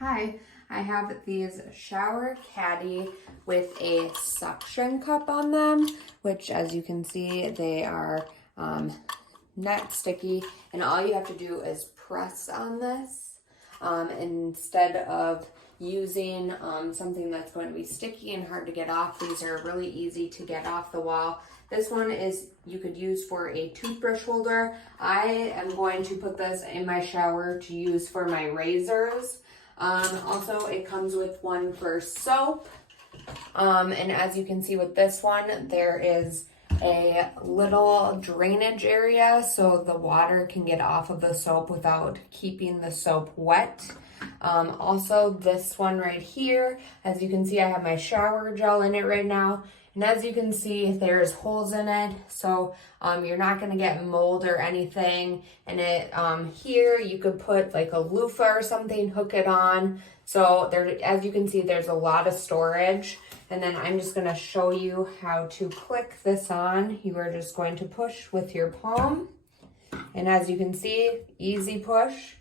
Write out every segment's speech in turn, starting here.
Hi, I have these shower caddy with a suction cup on them, which as you can see, they are not sticky, and all you have to do is press on this instead of using something that's going to be sticky and hard to get off. These are really easy to get off the wall. This one is you could use for a toothbrush holder. I am going to put this in my shower to use for my razors. Also, it comes with one for soap. And as you can see with this one, there is a little drainage area so the water can get off of the soap without keeping the soap wet. Also, this one right here, as you can see, I have my shower gel in it right now. And as you can see, there's holes in it, so you're not going to get mold or anything. And it here, you could put like a loofah or something, hook it on. So there, as you can see, there's a lot of storage. And then I'm just going to show you how to click this on. You are just going to push with your palm. And as you can see, easy push.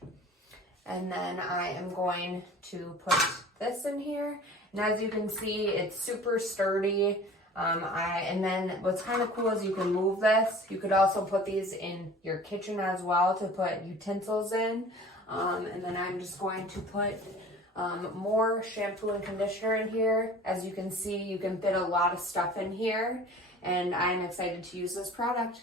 And then I am going to put this in here. And as you can see, it's super sturdy. And then what's kind of cool is you can move this. You could also put these in your kitchen as well to put utensils in. And then I'm just going to put more shampoo and conditioner in here. As you can see, you can fit a lot of stuff in here. And I'm excited to use this product.